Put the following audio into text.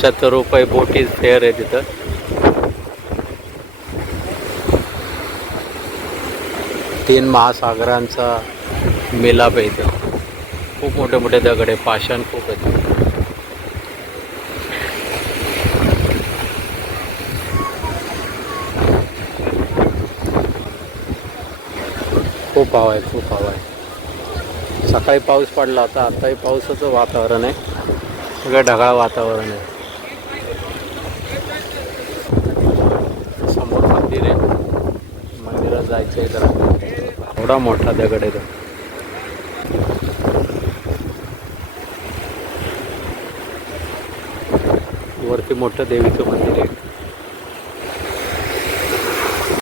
₹75 बोटी फेअर आहे तिथं. तीन महासागरांचा मिलाप आहे इथं. खूप मोठे मोठे दगड आहे, पाषाण खूप आहेत. खूप हवा आहे, खूप हवा आहे. सकाळी पाऊस पडला होता, आताही पावसाचं वातावरण आहे. सगळं ढगाळ वातावरण आहे. समोर मंदिर आहे, मंदिरात जायचं आहे जरा. एवढा मोठा दगड आहे तो. वरती मोठं देवीचं मंदिर आहे.